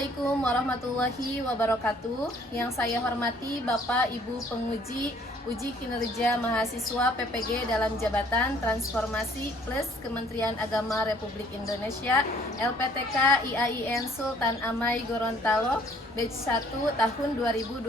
Assalamualaikum warahmatullahi wabarakatuh. Yang saya hormati Bapak Ibu penguji uji kinerja mahasiswa PPG dalam jabatan Transformasi Plus Kementerian Agama Republik Indonesia LPTK IAIN Sultan Amai Gorontalo batch 1 tahun 2025.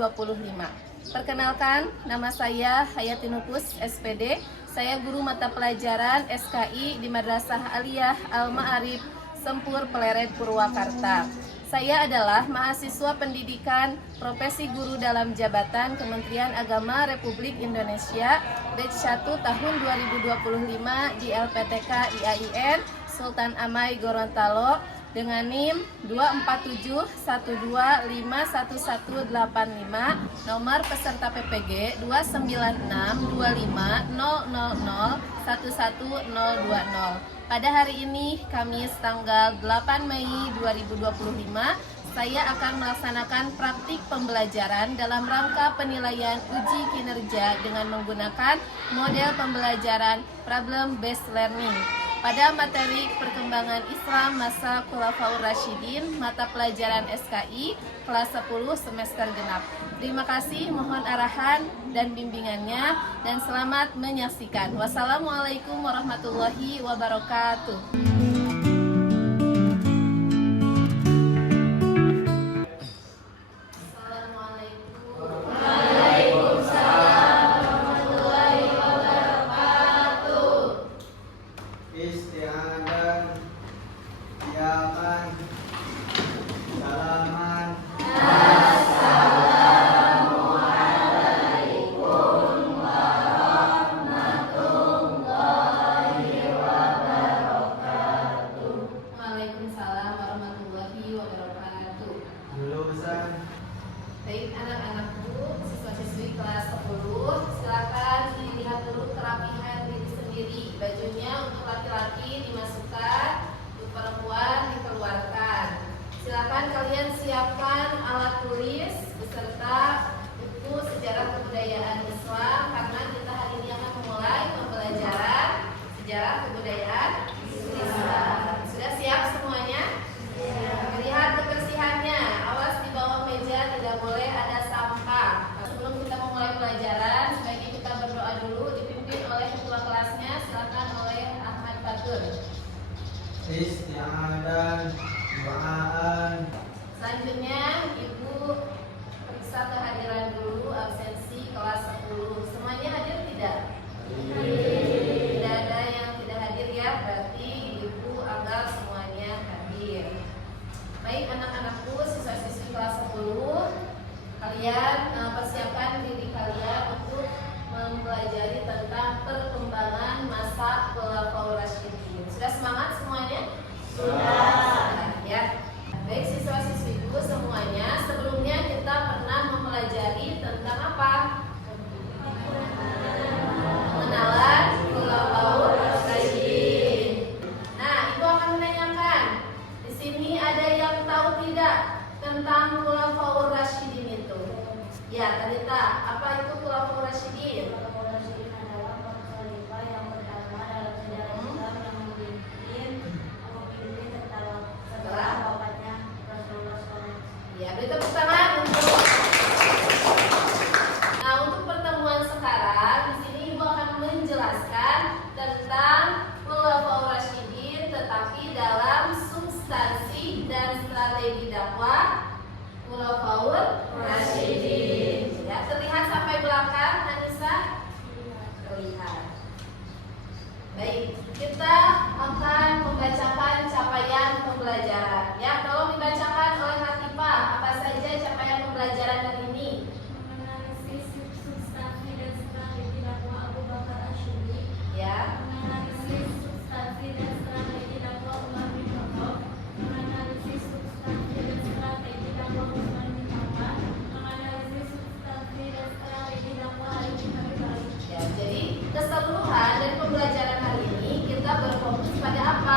Perkenalkan, nama saya Hayatinupus SPD. Saya guru mata pelajaran SKI di Madrasah Aliyah Al-Ma'arif Sempur Pleret Purwakarta. Saya adalah mahasiswa pendidikan profesi guru dalam jabatan Kementerian Agama Republik Indonesia batch 1 tahun 2025 di LPTK IAIN Sultan Amai Gorontalo dengan NIM 24712511185, nomor peserta PPG 2962500011020. Pada hari ini, Kamis tanggal 8 Mei 2025, saya akan melaksanakan praktik pembelajaran dalam rangka penilaian uji kinerja dengan menggunakan model pembelajaran problem based learning pada materi perkembangan Islam masa Khulafaur Rasyidin, mata pelajaran SKI kelas 10 semester genap. Terima kasih, mohon arahan dan bimbingannya dan selamat menyaksikan. Wassalamualaikum warahmatullahi wabarakatuh. Istiadan, siapan, salaman. Assalamualaikum warahmatullahi wabarakatuh. Waalaikumsalam warahmatullahi wabarakatuh. Lulusan. Baik anak-anakku, siswa-siswi kelas 10, silakan dilihat dulu kerapihan diri sendiri. Bajunya untuk laki-laki dimasukkan, untuk perempuan dikeluarkan. Silakan kalian siapkan alat tulis beserta buku sejarah kebudayaan Islam karena kita hari ini akan memulai pembelajaran sejarah kebudayaan Islam. Sudah siap semuanya? Lihat kebersihannya. Awas di bawah meja tidak boleh ada sampah. Sebelum kita memulai pelajaran, sebaiknya kita berdoa dulu dipimpin oleh ketua kelasnya. Silakan oleh Ahmad Batur. Istiadan, doaan. Selanjutnya Ibu periksa kehadiran dulu absensi kelas 10. Semuanya hadir tidak? Tidak ada yang tidak hadir ya, berarti Ibu anggap semuanya hadir. Baik anak-anakku, siswa-siswi kelas 10, kalian persiapkan diri kalian untuk mempelajari tentang perkembangan masa Khulafaur Rasyidin. Sudah semangat semuanya? Sudah. Ya. Baik siswa-siswiku semuanya, sebelumnya kita pernah mempelajari tentang apa? Pengenalan Khulafaur Rasyidin. Nah, Ibu akan menanyakan, di sini ada yang tahu tidak tentang Khulafaur Rasyidin itu? Ya, Talita, apa itu Khulafaur Rasyidin? Adalah khalifah yang pertama dalam sejarah Islam yang memimpin setelah wafatnya Rasulullah SAW. Ya, beri tepuk tangan untuk. Nah, untuk pertemuan sekarang di sini Ibu akan menjelaskan tentang Khulafaur Rasyidin, tetapi dalam substansi dan strategi dakwah Khulafaur Rasyidin. Ya, terlihat sampai belakang, Anissa? Terlihat. Baik, kita akan membacakan capaian pembelajaran. Ya, tolong dibacakan oleh Latifah. Apa saja capaian pembelajaran hari ini? Menganalisis substansi dan strategi dakwah Abu Bakar Asy'ari. Ya. Menganalisis substansi dan strategi dakwah Umar bin Khattab. Menganalisis substansi dan strategi dakwah Utsman bin Affan. Menganalisis substansi dan strategi dakwah Ali bin Abi Thalib. Ya, jadi keseluruhan dari pembelajaran hari ini kita berfokus pada apa?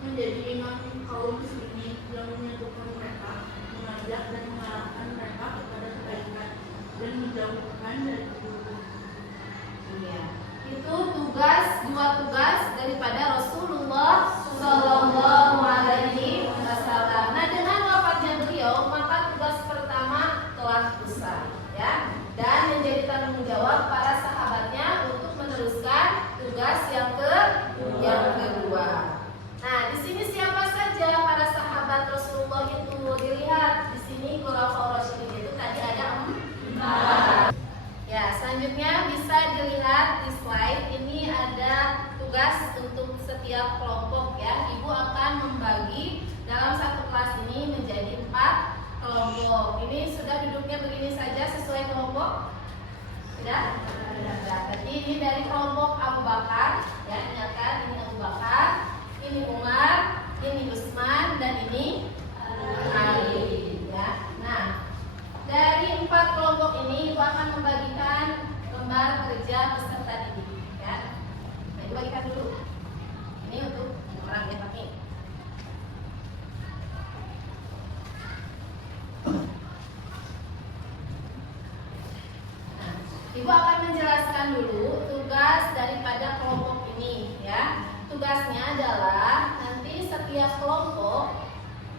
menjadi imam kaum muslimin yang menyatukan mereka, mengajak dan mengarahkan mereka kepada kebaikan dan menjauhkan dari keburukan. Iya. Itu dua tugas daripada Rasulullah Shallallahu Alaihi Wasallam. Nah, dengan wafatnya beliau, maka tugas pertama telah usai, ya, dan menjadi tanggung jawab para sahabatnya untuk meneruskan tugas yang kedua. Nah, di sini siapa saja para sahabat Rasulullah itu? Dilihat di sini Khulafaur Rasyidin itu tadi ada 4. Ya, selanjutnya bisa dilihat di slide. Ini ada tugas untuk setiap kelompok, ya. Ibu akan membagi dalam satu kelas ini menjadi 4 kelompok. Ini sudah duduknya begini saja sesuai kelompok? Sudah? Sudah. Jadi ini dari kelompok Abu Bakar, ya, ingatkan ini Abu Bakar, ini Umar, ini Utsman, dan ini Ali, ya. Nah, dari 4 kelompok ini Ibu akan membagikan lembar kerja peserta didik, ya. Nah, Ibu bagikan dulu. Ini untuk orang yang pakai. Nah, Ibu akan menjelaskan dulu tugas daripada kelompok ini, ya. Tugasnya adalah nanti setiap kelompok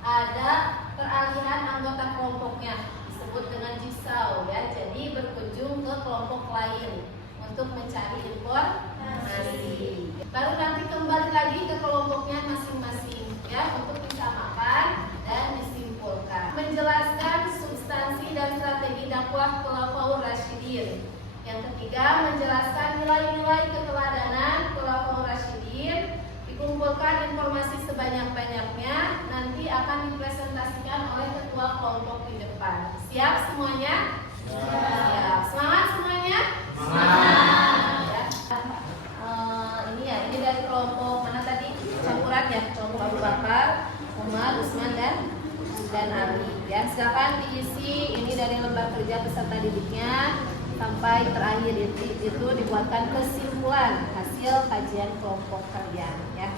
ada peralihan anggota kelompoknya, disebut dengan jisau, ya. Jadi berkunjung ke kelompok lain untuk mencari informasi. Baru nanti kembali lagi ke kelompoknya masing-masing, ya, untuk disamakan dan disimpulkan. Menjelaskan substansi dan strategi dakwah Khulafaur Rasyidin. Yang ketiga, menjelaskan nilai-nilai keteladanan Khulafaur Rasyidin. Dikumpulkan informasi sebanyak-banyaknya, nanti akan dipresentasikan oleh ketua kelompok di depan. Siap semuanya? Siap. Semangat semuanya? Semangat. Ya. Ini dari kelompok mana tadi? Campuran, ya, kelompok Abu Bakar, Umar, Utsman, dan Ali. Ya, silakan diisi ini dari lembar kerja peserta didiknya sampai terakhir itu dibuatkan kesimpulan hasil kajian kelompok kalian, ya.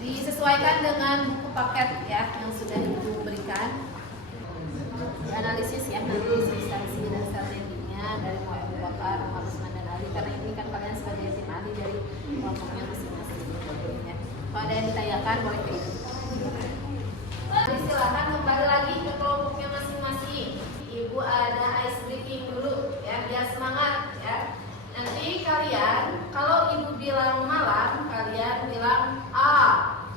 Disesuaikan dengan buku paket, ya, yang sudah Ibu berikan. Dianalisis, ya, nanti substansi dan strateginya dari Abu Bakar, Umar, Utsman, dan Ali, karena ini kan kalian sebagai tim ahli dari kelompoknya masing-masing, ya. Kalau ada yang ditanyakan boleh ke Ibu. Silakan kembali lagi ke kelompoknya masing-masing. Ibu ada ice breaking dulu, ya, biar semangat, ya. Nanti kalian kalau Ibu bilang malam, kalian bilang A,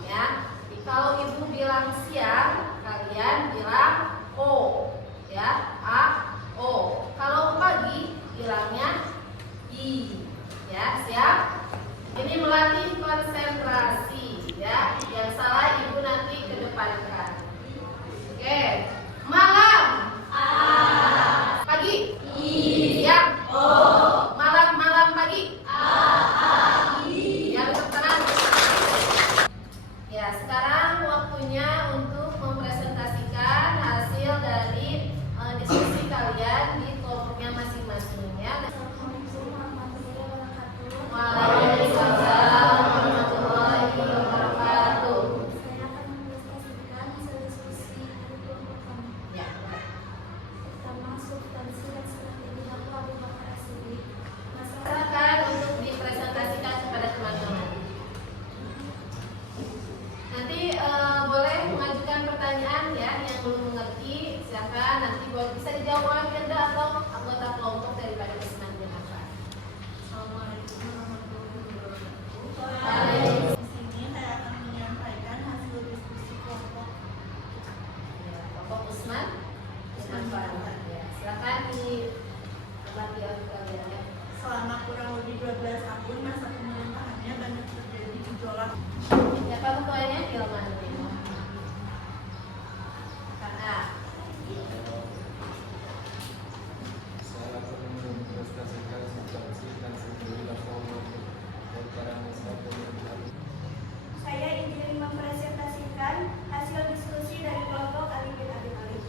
ya. Kalau Ibu bilang siang, kalian bilang O, ya. A, O. Kalau pagi bilangnya I, ya. Siap? Ini melatih konsentrasi, ya. Yang salah Ibu nanti kedepankan. Oke. Malam. Pagi. Siang. Malam pagi. Ya, tepuk tangan. Ya, sekarang waktunya untuk mempresentasikan hasil dari diskusi kalian di kelompoknya masing-masing, ya. Waalaikumsalam warahmatullahi wabarakatuh. Saya akan mempresentasikan hasil diskusi dari kelompok kami. Ya. Pertama, substansi dan strategi dakwah Abu Bakar As-Siddiq. Silakan untuk dipresentasikan kepada teman-teman. Nanti boleh mengajukan pertanyaan, ya, yang belum mengerti. Silakan nanti bisa dijawab oleh Firda atau anggota kelompok daripada Utsman bin Affan. Assalamualaikum warahmatullahi wabarakatuh. Waalaikumsalam. Di sini saya akan menyampaikan hasil diskusi kelompok. Ya, Bapak Utsman bin Affan. Ya, silakan dibagi oleh kalian, ya. Selama kurang lebih 12 tahun masa pemerintahannya banyak terjadi gejolak. Siapa ketuanya? Ilman. Karena Saya akan mempresentasikan substansi dan strategi dakwah para masyarakat. Saya ingin mempresentasikan hasil diskusi dari kelompok Ali bin Abi Thalib.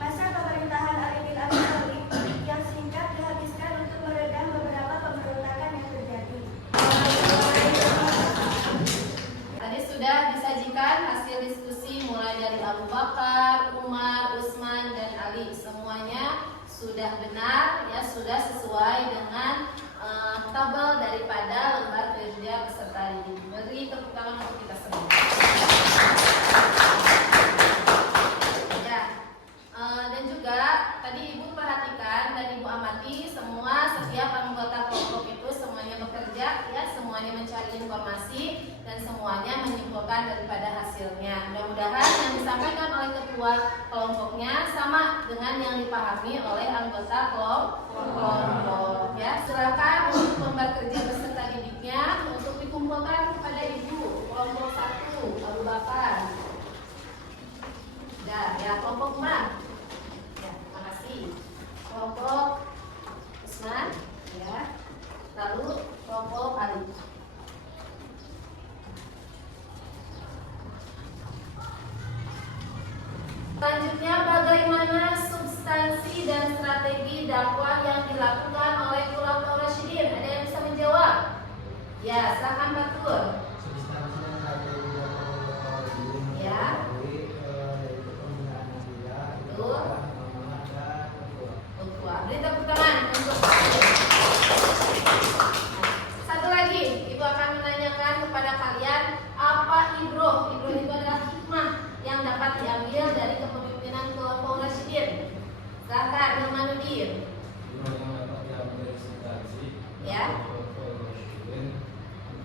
Masa pemerintahan Ali bin Abi Thalib yang singkat dihabiskan untuk meredam beberapa pemberontakan yang terjadi. yang benar ya sudah sesuai dengan tabel daripada lembar kerja peserta didik. Beri tepuk tangan untuk kita semua. Ya, dan juga tadi Ibu perhatikan dan Ibu amati semua setiap anggota kelompok itu semuanya bekerja ya, semuanya mencari informasi dan semuanya menyimpulkan daripada hasilnya. Mudah-mudahan yang disampaikan oleh ketua kelompoknya sama dengan yang dipahami oleh anggota kelompok. Ya, silakan untuk lembar kerja peserta didiknya untuk dikumpulkan kepada Ibu kelompok 1 Abu Bakar. Ya, kelompok mana? Ya, makasih. Kelompok Usman, ya. Lalu kelompok Ali. Selanjutnya, bagaimana substansi dan strategi dakwah yang dilakukan oleh Khulafaur Rasyidin? Ada yang bisa menjawab? Ya, silakan Pak Tur. Substansi dan strategi dakwah Khulafaur Rasyidin Ya. yaitu pembinaan nabiyah, Betul. amanah dan ukhuwah. Beri tepuk tangan untuk satu lagi, Ibu akan menanyakan kepada kalian apa ibroh. Ibroh itu adalah hikmah yang dapat diambil dari kepemimpinan Khulafaur Rasyidin. Silakan Ilmanuddin. Yang dapat diambil substansi Ya. Khulafaur Rasyidin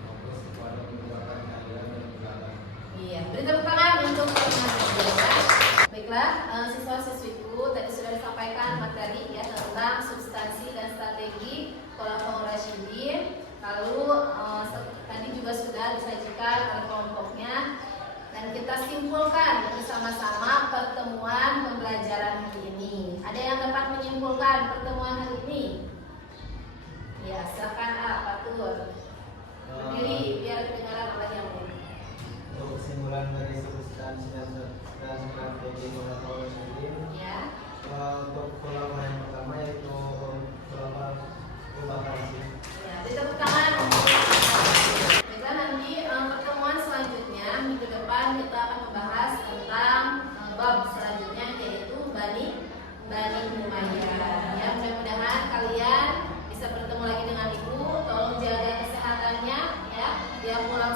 fokus kepada menegakkan keadilan dan kebenaran. Iya, beri tepuk tangan untuk Ilmanuddin. Baiklah, siswa-siswiku, tadi sudah disampaikan materi ya tentang substansi dan strategi Khulafaur Rasyidin. Lalu tadi juga sudah disajikan oleh kelompoknya dan kita simpulkan bersama-sama pertemuan pembelajaran hari ini. Ada yang dapat menyimpulkan pertemuan hari ini? Ya, silakan Pak Tur. Berdiri biar kedengaran oleh yang lain. Untuk kesimpulan dari substansi dan strategi Khulafaur Rasyidin, Ya. untuk khulafa yang pertama yaitu Khulafaur Abu Bakar. Ya, beri tepuk tangan untuk kita nanti pertemuan selanjutnya minggu depan kita akan membahas tentang bab selanjutnya yaitu Bani Umayyah. Ya, mudah-mudahan kalian bisa bertemu lagi dengan Ibu. Tolong jaga kesehatannya ya. Dia pulang